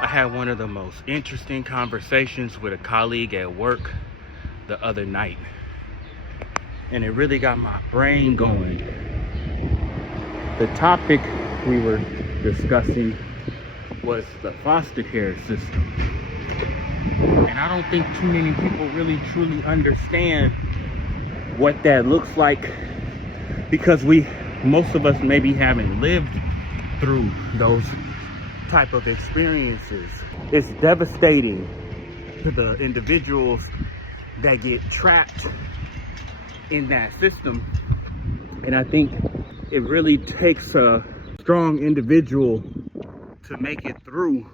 I had one of the most interesting conversations with a colleague at work the other night, and it really got my brain going. The topic we were discussing was the foster care system. And I don't think too many people really truly understand what that looks like, because most of us maybe haven't lived through those type of experiences. It's devastating to the individuals that get trapped in that system. And I think it really takes a strong individual to make it through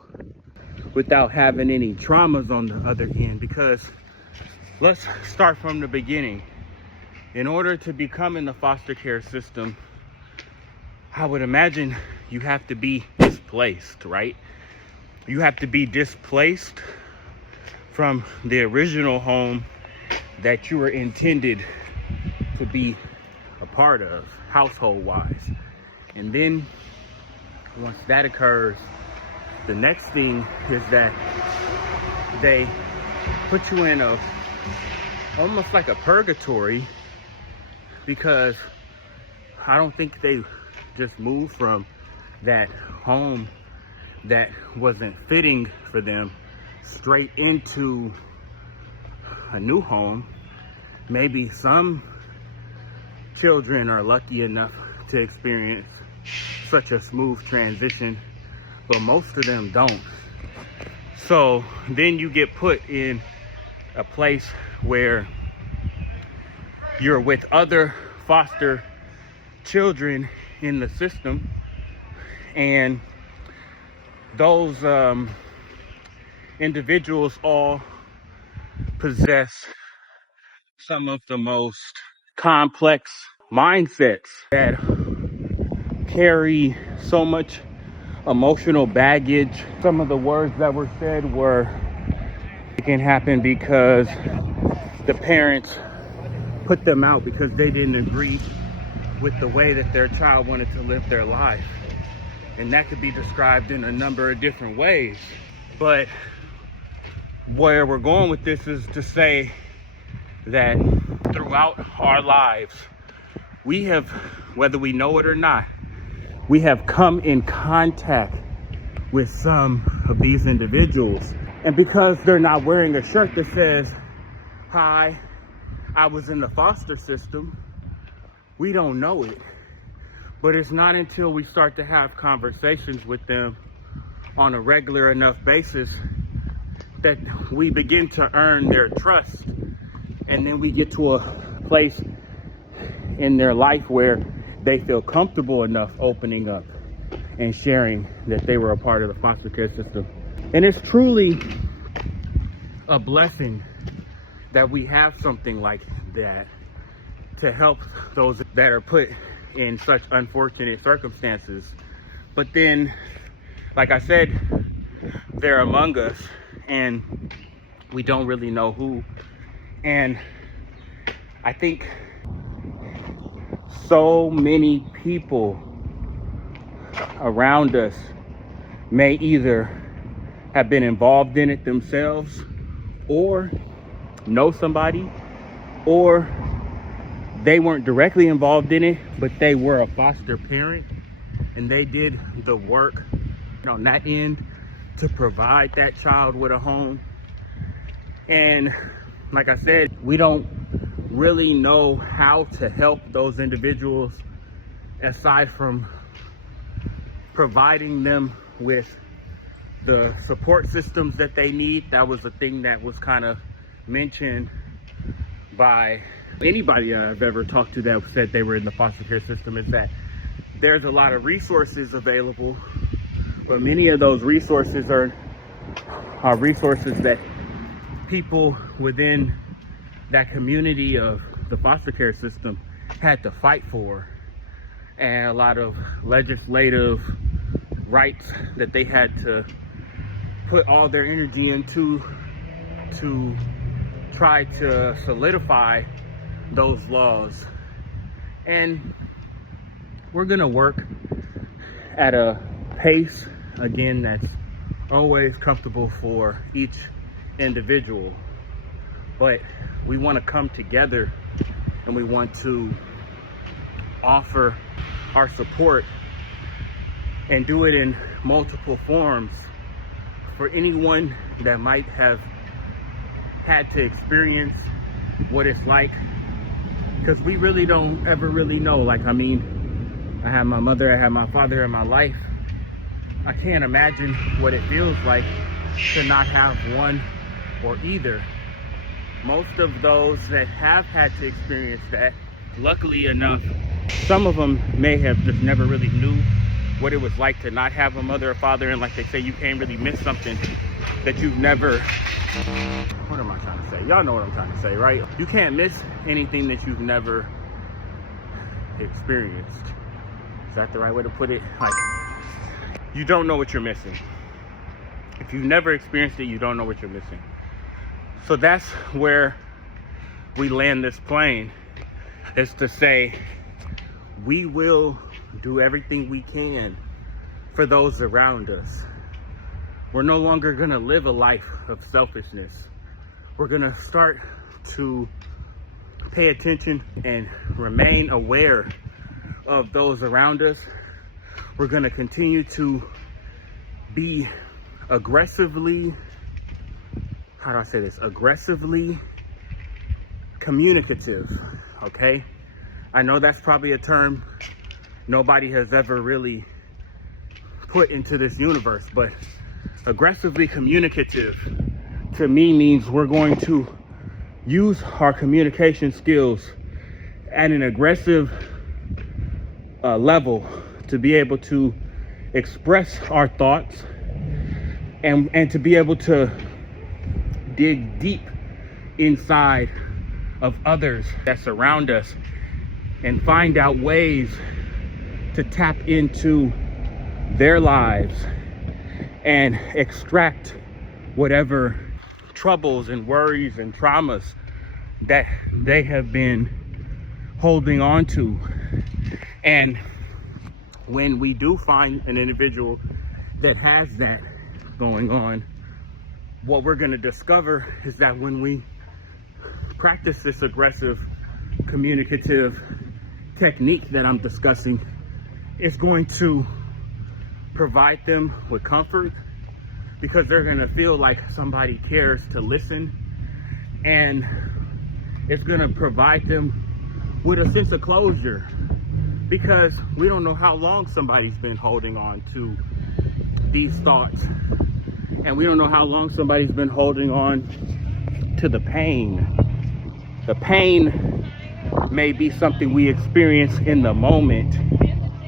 without having any traumas on the other end. Because let's start from the beginning. In order to become in the foster care system, I would imagine you have to be displaced, right? You have to be displaced from the original home that you were intended to be a part of, household-wise. And then once that occurs, the next thing is that they put you in almost like a purgatory, because I don't think they just moved from that home that wasn't fitting for them straight into a new home. Maybe some children are lucky enough to experience such a smooth transition, but most of them don't. So then you get put in a place where you're with other foster children in the system, and those individuals all possess some of the most complex mindsets that carry so much emotional baggage. Some of the words that were said were, it can happen because the parents put them out because they didn't agree with the way that their child wanted to live their life. And that could be described in a number of different ways. But where we're going with this is to say that throughout our lives, we have, whether we know it or not, we have come in contact with some of these individuals. And because they're not wearing a shirt that says, "Hi, I was in the foster system," we don't know it. But it's not until we start to have conversations with them on a regular enough basis that we begin to earn their trust. And then we get to a place in their life where they feel comfortable enough opening up and sharing that they were a part of the foster care system. And it's truly a blessing that we have something like that to help those that are put in such unfortunate circumstances. But then, like I said, they're among us and we don't really know who. And I think so many people around us may either have been involved in it themselves, or know somebody, or they weren't directly involved in it, but they were a foster parent and they did the work on that end to provide that child with a home. And like I said, we don't really know how to help those individuals aside from providing them with the support systems that they need. That was a thing that was kind of mentioned by anybody I've ever talked to that said they were in the foster care system, is that there's a lot of resources available, but many of those resources are resources that people within that community of the foster care system had to fight for, and a lot of legislative rights that they had to put all their energy into to try to solidify those laws. And we're gonna work at a pace, again, that's always comfortable for each individual, but we want to come together and we want to offer our support and do it in multiple forms for anyone that might have had to experience what it's like, because we really don't ever really know. Like, I mean, I have my mother, I have my father in my life. I can't imagine what it feels like to not have one or either. Most of those that have had to experience that, luckily enough, some of them may have just never really knew what it was like to not have a mother or father, and like they say, you can't really miss something that you've never, what am I trying to say? Y'all know what I'm trying to say, right? You can't miss anything that you've never experienced. Is that the right way to put it? Like, you don't know what you're missing. If you've never experienced it, you don't know what you're missing. So that's where we land this plane, is to say, we will do everything we can for those around us. We're no longer gonna live a life of selfishness. We're gonna start to pay attention and remain aware of those around us. We're gonna continue to be aggressively, how do I say this? Aggressively communicative, okay? I know that's probably a term nobody has ever really put into this universe, but aggressively communicative to me means we're going to use our communication skills at an aggressive level to be able to express our thoughts and to be able to dig deep inside of others that surround us and find out ways to tap into their lives and extract whatever troubles and worries and traumas that they have been holding on to. And when we do find an individual that has that going on, what we're going to discover is that when we practice this aggressive communicative technique that I'm discussing, it's going to provide them with comfort, because they're going to feel like somebody cares to listen, and it's going to provide them with a sense of closure, because we don't know how long somebody's been holding on to these thoughts, and we don't know how long somebody's been holding on to the pain. The pain may be something we experience in the moment,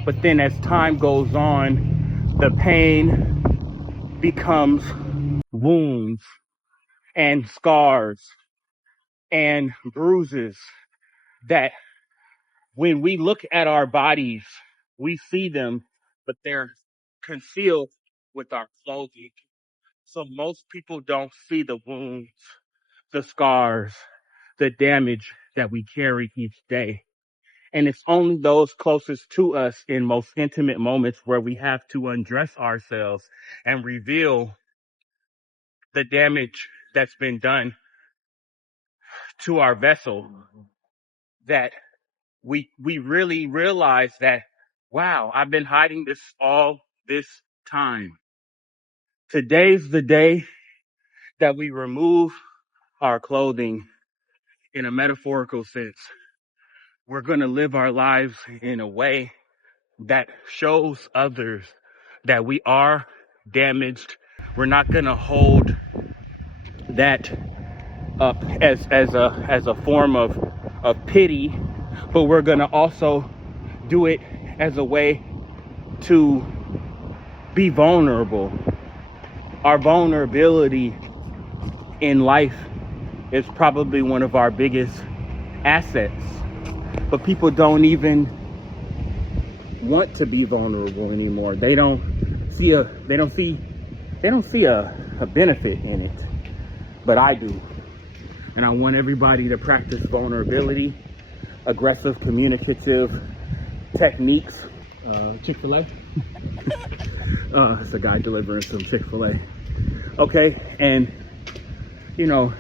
but then as time goes on, the pain becomes wounds and scars and bruises that when we look at our bodies, we see them, but they're concealed with our clothing. So most people don't see the wounds, the scars, the damage that we carry each day. And it's only those closest to us in most intimate moments where we have to undress ourselves and reveal the damage that's been done to our vessel, that we really realize that, wow, I've been hiding this all this time. Today's the day that we remove our clothing in a metaphorical sense. We're going to live our lives in a way that shows others that we are damaged. We're not going to hold that up as a form of pity, but we're going to also do it as a way to be vulnerable. Our vulnerability in life is probably one of our biggest assets, but people don't even want to be vulnerable anymore. They don't see a benefit in it, but I do. And I want everybody to practice vulnerability, aggressive communicative techniques, Chick-fil-A. It's a guy delivering some Chick-fil-A. Okay, and you know,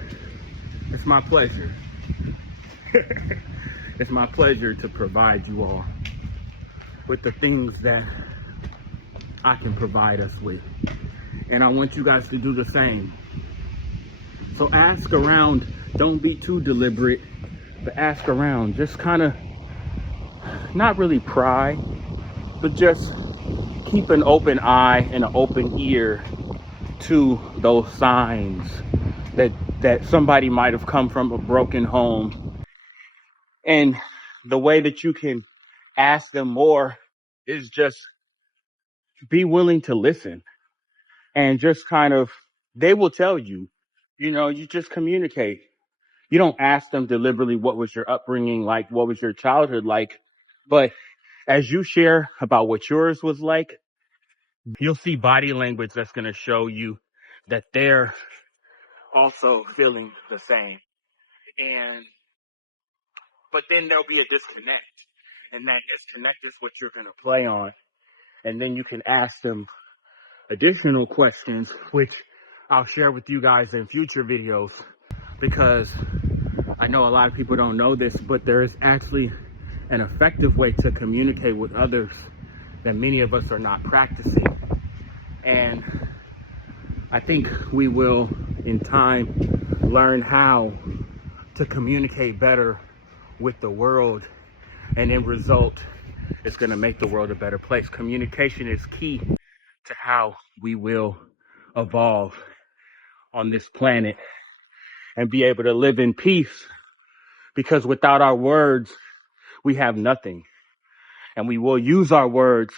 it's my pleasure. It's my pleasure to provide you all with the things that I can provide us with. And I want you guys to do the same. So ask around, don't be too deliberate, but ask around. Just kind of, not really pry, but just keep an open eye and an open ear to those signs that somebody might have come from a broken home. And the way that you can ask them more is just be willing to listen, and just kind of, they will tell you, you just communicate. You don't ask them deliberately, what was your upbringing like? What was your childhood like? But as you share about what yours was like, you'll see body language that's going to show you that they're also feeling the same. But then there'll be a disconnect, and that disconnect is what you're going to play on. And then you can ask them additional questions, which I'll share with you guys in future videos, because I know a lot of people don't know this, but there is actually an effective way to communicate with others that many of us are not practicing. And I think we will, in time, learn how to communicate better with the world, and in result, it's going to make the world a better place. Communication is key to how we will evolve on this planet and be able to live in peace, because without our words, we have nothing. And we will use our words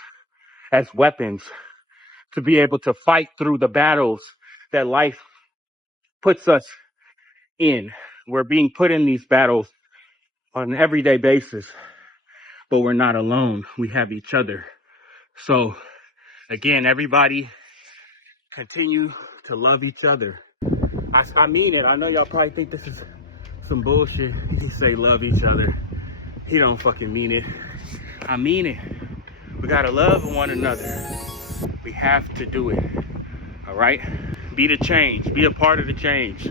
as weapons to be able to fight through the battles that life puts us in. We're being put in these battles on an everyday basis, but we're not alone. We have each other. So again, everybody continue to love each other. I mean it. I know y'all probably think this is some bullshit. He say love each other. He don't fucking mean it. I mean it. We gotta love one another. We have to do it. All right? Be the change. Be a part of the change.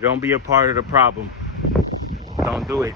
Don't be a part of the problem. Don't do it.